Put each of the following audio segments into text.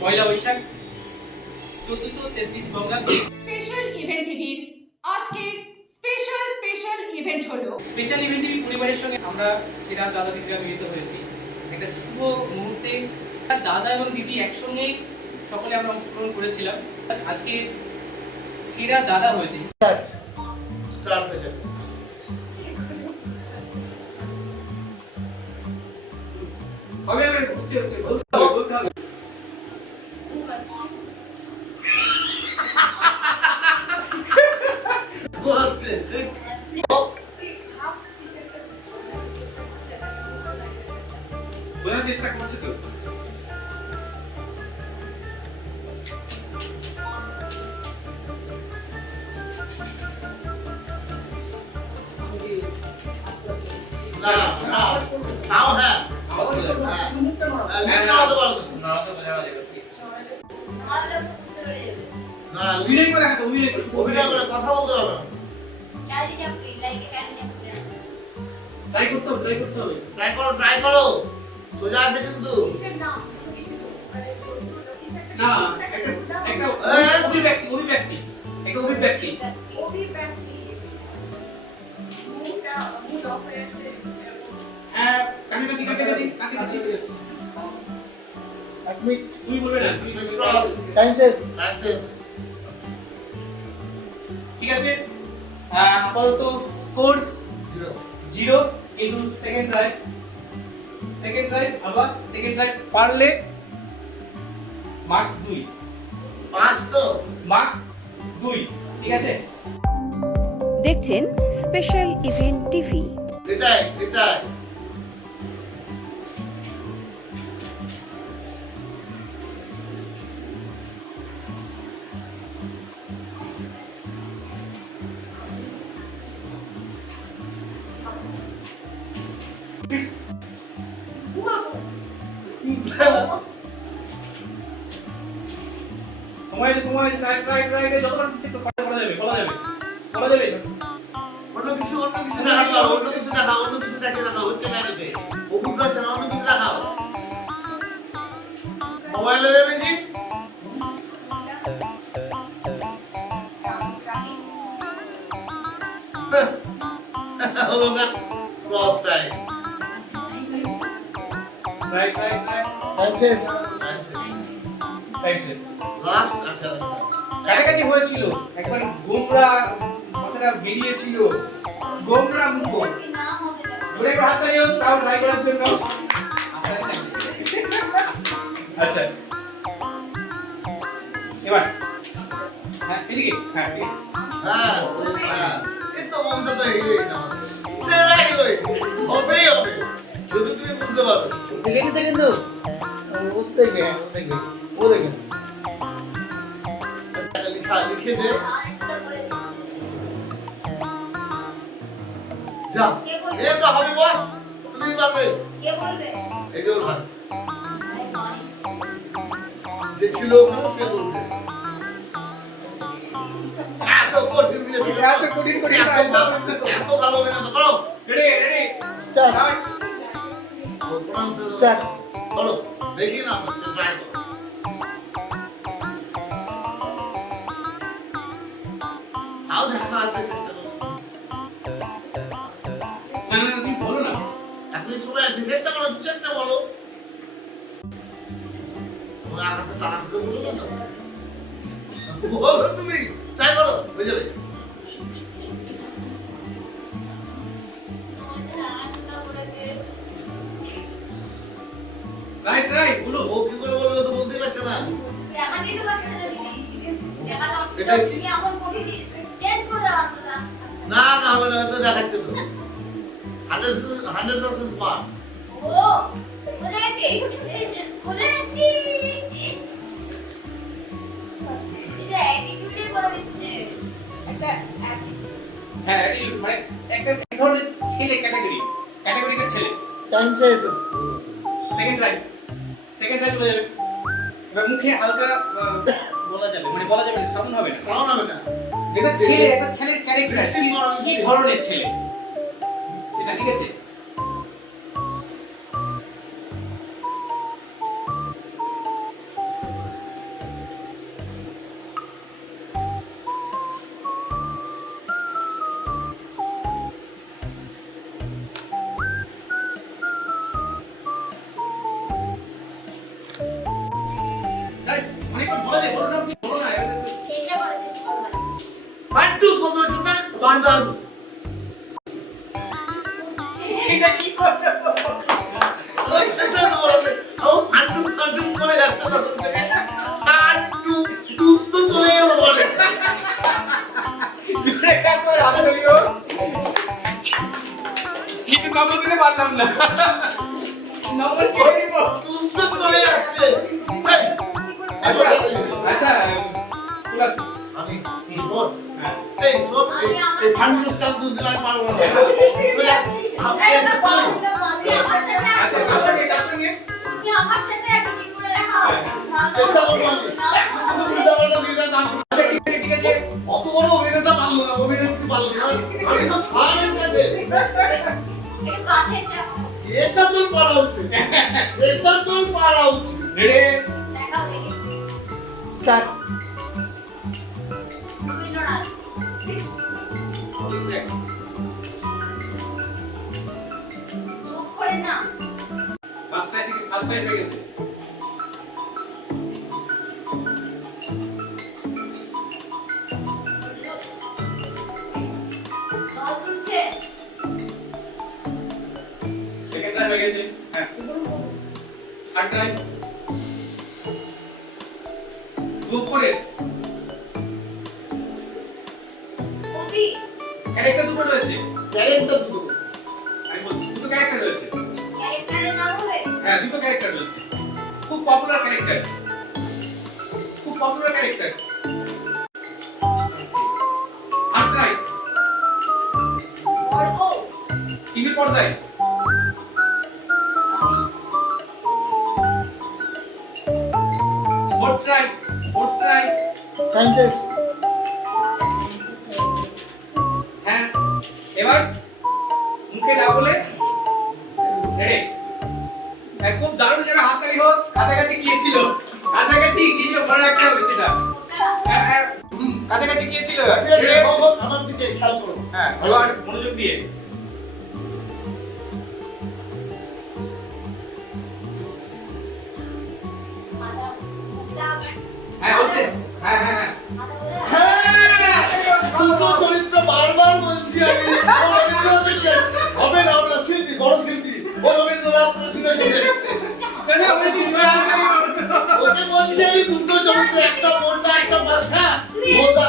পয়লা Boishakh 1433 বঙ্গাব্দে special event টিভির আজকের special event হলো স্পেশাল ইভেন্ট টিভি পরিবারের সঙ্গে আমরা সেরা দাদা দিদিরা মিলিত হয়েছি একটা শুভ মুহূর্তে। দাদা এবং দিদি একসঙ্গে সকলে আমরা অংশগ্রহণ করেছিলাম। আজকে সেরা দাদা হয়েছে। স্টার্ট হয়ে গেছে। হবে বলতে হবে। হচ্ছে ঠিক বোঝার চেষ্টা করছে তো। না না সাও হ্যাঁ আওয়াজ করবে। হ্যাঁ মুখটা নড়াও। লিপ নাড়াতে পারতো না তো বোঝা যাবে কি। না অভিনয় করে দেখাতে অভিনয় করে শুধু অভিনয় করে কথা বলতে হবে না ট্রাই করতে হবে ট্রাই করো সোজা আছে কিন্তু না একটা অভিব্যক্তি একটা অভিব্যক্তি হ্যাঁ কাছাকাছি এক মিনিট তুমি বলবে না তুমি ক্রস টাইম শেষ অ্যাক্সেস ঠিক আছে। আপাতত স্কোর 0 0 কিন্তু সেকেন্ড ট্রাই আবার সেকেন্ড ট্রাই পারলে মার্কস 2 5 তো মার্কস 2 ঠিক আছে। দেখছেন স্পেশাল ইভেন্ট টিভি। এটাই সময় ট্রাই যতবার দিচ্ছি তো বলা যাবে অন্য কিছু দেখাও অন্য কিছু দেখাও হচ্ছে না এতে অভিজ্ঞতা অন্য কিছু দেখাও মোবাইলে রেখেছি হলো না ক্রস টাইম ট্রাই টাইম শেষ লাস্ট আছে কাছাকাছি হয়েছিল একবার গোমরা কথাটা বেরিয়েছিল গোমরা মুখ ধরে একবার হাত তালিও তাও ট্রাই করার জন্য। আচ্ছা এবার হ্যাঁ এদিকে হ্যাঁ ঠিক আছে। হ্যাঁ এই তো মনটা তো হিরোই না সেরা হিরোই হবেই হবে যদি তুমি বুঝতে পারো দেখেছে কিন্তু ও দেখবে ও দেখবে লিখে দে যা এটা হবে বস তুমি পারবে এই যে ভাই যে ছিল ওখানে সে বলতে এত কঠিন দিয়েছে এত কঠিন এত ভালো হবে না তো করো রেডি স্টার্ট স্টার্ট করো দেখি না হচ্ছে ট্রাই করো আও দেখা একটা চেষ্টা করো না তুমি বলো না আপনি সময় আছে চেষ্টা করো দু চারটা বলো তোমার আকাশে তারা কিছু বলো না তো বলো তুমি ট্রাই করো হয়ে যাবে ট্রাই বলো ও কি করে বলবে তো বলতে পারছে না এটা কি না না হবে না তো দেখাচ্ছে তো 100% পার হ্যাঁ এটি মানে একটা ধরনের ছেলে ক্যাটাগরির ছেলে। টাইম শেষ সেকেন্ড ট্রাই বলা যাবে এবার মুখে হালকা বলা যাবে মানে বলা যাবে না সাউন্ড হবে না সাউন্ড হবে না একটা ছেলের ক্যারেক্টার কি ধরনের ছেলে এটা ঠিক আছে। বলতে পারছেন না জয়েন ডান্স এটা কি করতে ওই সেটা তো বলবে ও ফান্টু ফান্টু করে যাচ্ছে না তো ফান্টু টুস তো চলে গেল বলে জোরে একবার হাততালিও কিন্তু নম্বর দিতে পারলাম না নম্বর কে দিব টুস তো চলে যাচ্ছে এই, আচ্ছা আচ্ছা ক্লাস আমি রিপোর্ট এই সব এই ফান্টু স্টাইল দুজন আমি পারবো না সোজা আপনি এসে বলুন আচ্ছা কার সঙ্গে চেষ্টা করবো আমি একদম উল্টাপাল্টা দিয়ে দেন আমি ঠিক আছে অত বড় অভিনেতা পারলো না অভিনেত্রী পারলো না আমি তো ছাড়ের কাছে এটা তো পারা উচিত এটা তো পারা উচিত রেডি স্টার্ট ফার্স্ট টাইম হয়ে গেছে সেকেন্ড টাইম হয়ে গেছে হ্যাঁ থার্ড টাইম গ্রুপ করে ক্যারেক্টার দুটো রয়েছে ক্যারেক্টার দুটো আমি বলছি দুটো ক্যারেক্টার রয়েছে হ্যাঁ দুটো ক্যারেক্টার রয়েছে খুব পপুলার ক্যারেক্টার খুব popular character third time TV পর্দায় ফোর্থ টাইম টাইম শেষ হ্যাঁ এবার মুখে না বলে রেডি খুব দারুণ যেন হাততালি হোক কাছাকাছি গিয়েছিল মনে রাখতে হবে সেটা কাছাকাছি গিয়েছিল ঠিক আছে বাবা আমার দিকে খেয়াল করো হ্যাঁ এবার মনোযোগ দিয়ে হ্যাঁ হচ্ছে হ্যাঁ হ্যাঁ হ্যাঁ দুটো চরিত্র বারবার বলছি আমি হবে না শিল্পী বড় শিল্পী ও রবীন্দ্রনাথ প্রতিভা চলে যাচ্ছে ওকে বলছি আমি দুটো চরিত্র একটা মোটা একটা মাথা মোটা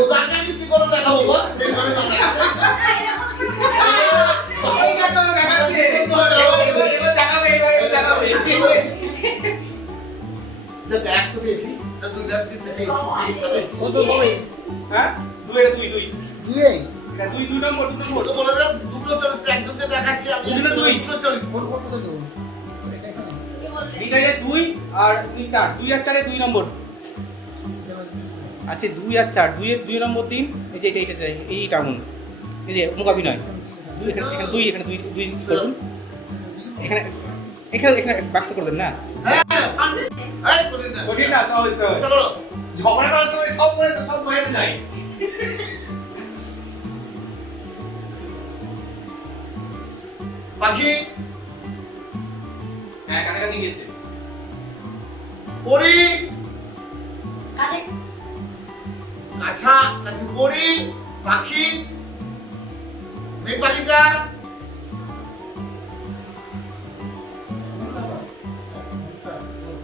মোদাকে আমি কি করে দেখাবো বল সেইভাবে না দেখ তো পেয়েছি দুইটা তিনটা পেয়েছি কত পাবে হ্যাঁ দুই দুয়ে দুই নম্বর তো বলে দাও দুটো চরিত্র একজনকে দেখাচ্ছি আমি দুজনে দুই। দুটো চরিত্র ফোন করতে তো দেবো এটা এখানে ঠিক আছে 2 আর 2 আর 4 2 আর 4 2 নম্বর আচ্ছা 2 আর 4 2 এর 2 নম্বর দিন এই যে এটা চাই এইটা এমন এই যে মুখাভিনয় 2 এখানে 2 করুন এখানে বাক্স করবেন না হ্যাঁ পান্ডে এই কঠিন না কঠিন না সহজ চেষ্টা করো ঝগড়া করার সময় সব মনে তো সব বাইরে যায় পাখি হ্যাঁ কাছাকাছি গেছে পরি কাছা কাছে পরি পাখি মেঘবালিকা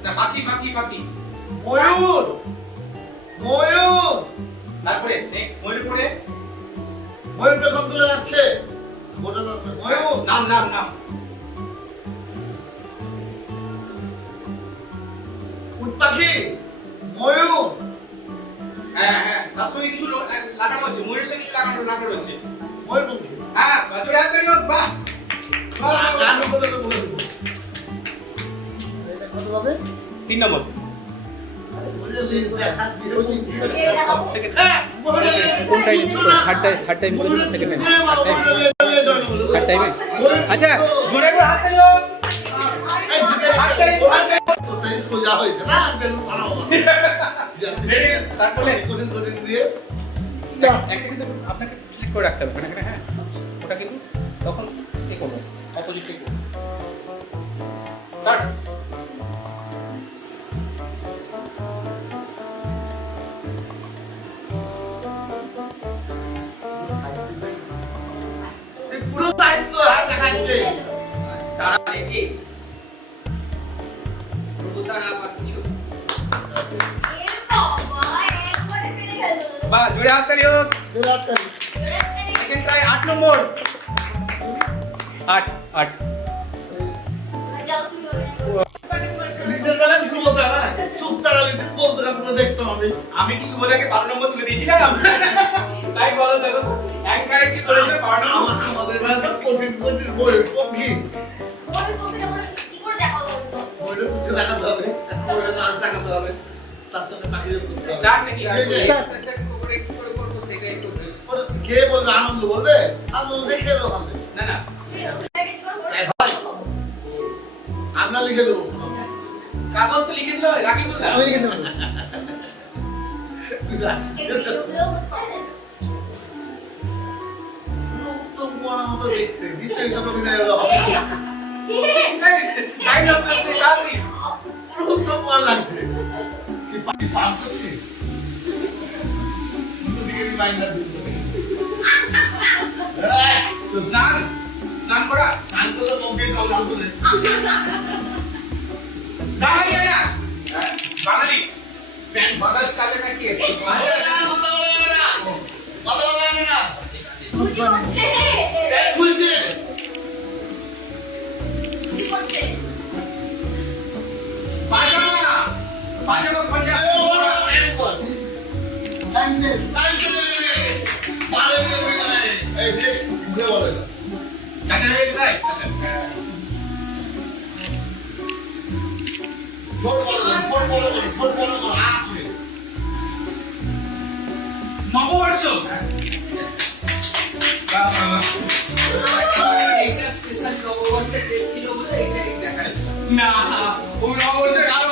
না পাখি ময়ূর ময়ূর তারপরে নেক্সট ময়ূর পরে ময়ূর পেখম চলে যাচ্ছে গোটা ময়ূর নাম উট পাখি ময়ূর হ্যাঁ তার সঙ্গে কিছু লাগানো আছে ময়ূরের সঙ্গে কিছু লাগানো রয়েছে ময়ূরপঙ্খী হ্যাঁ বাজুড়ে হাত ধরে বাহ গান করে তো বলে দেবো এটা কত পাবে 3 নম্বর আরে বলে লিস্ট দেখা দিয়ে সেকেন্ড হ্যাঁ বলে কোন টাইম থার্ড টাইম বলে দিন সেকেন্ড টাইম থার্ড টাইমে আচ্ছা জোরে করে হাত দিলো তোরটাই সোজা হয়েছে না বেলুন বানাবো রেডি স্টার্ট করলে কঠিন কঠিন দিয়ে একটা কিন্তু আপনাকে ক্লিক করে রাখতে হবে এখানে হ্যাঁ ওটা কিন্তু তখন কি করব অপোজিট ক্লিক স্টার্ট কি প্রভুতারা বা কিছু বাহ, জোরে হাততালি হোক। সেকেন্ড ট্রাই 8 নম্বর। 8 8 নিজের বেলায় শুভতা না সুপ্তারা লিটিস বলতে আপনারা দেখতাম আমি আমি কি শুভদাকে 12 নম্বর তুলে দিয়েছিলাম? তাই বলো দেখো, অ্যাঙ্কারে কি করেছে 12 নম্বর? আমার আমাদের বেলা সব কঠিন কঠিন বই কম কি ওইটা কিছু দেখাতে হবে ওইটা নাচ দেখাতে হবে তার সাথে বাকি করতে হবে স্টার্ট নাকি? এই যে, প্রেসেন্ট করে কি করে করব সেটাই করতে কে বলবে আনন্দ বলবে আনন্দ দেখে এলো ওখান থেকে না না, আমরা লিখে দেবো কাগজ তো লিখে দিলো রাকিবুল দা। আমি লিখে দেবো। উত্তম কুমারের মতো দেখতে নিশ্চয়ই তো অভিনয় হলো হবে কাইন্ড অফ করছে শাদি। পুরো উত্তম কুমার লাগছে কি পাটি পার করছে দিকে রিমাইন্ডার দিতে স্নান স্নান করা গান করলে কমকে সব গান করে বাঙালি না বাঙালি বাঙালি কাছাকাছি এসে খুলছে পাজামা পাজামা পাঞ্জাবি এই দেখ মুখে বলে না জানা হয়ে যায়। আচ্ছা ফোন বলো আসলে নববর্ষ। এইটা স্পেশাল নববর্ষের ড্রেস ছিল বলে এটাই দেখাচ্ছিল না, ওই নববর্ষের আলো